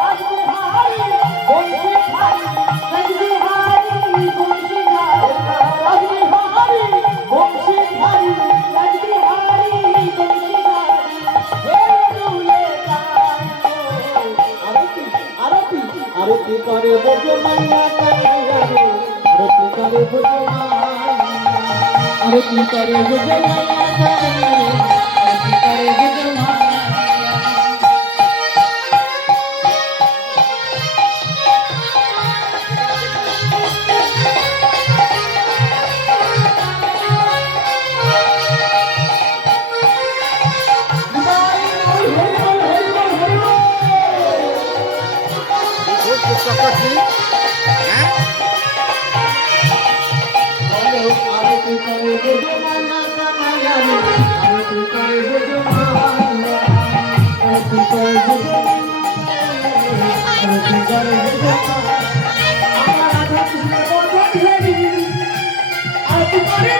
রাজবিহারী বংশীধারী রাজবিহারী বংশীধারী রাজবিহারী বংশীধারী রাজবিহারী বংশীধারী হে দুলে আরতি আরতি আরতি করে বোঝো মাইয়া কানাইয়া রে আরতি করে বোঝো মাইয়া আরতি করে বোঝো মাইয়া কানাইয়া রে আরতি করে বোঝো মাইয়া আরতি করে বোঝো মাইয়া কানাইয়া রে আরতি করে বোঝো মাইয়া আরতি করে বোঝো আরতি করে বোঝো আমার রাধা কৃষ্ণ বোঝো ধরি আরতি করে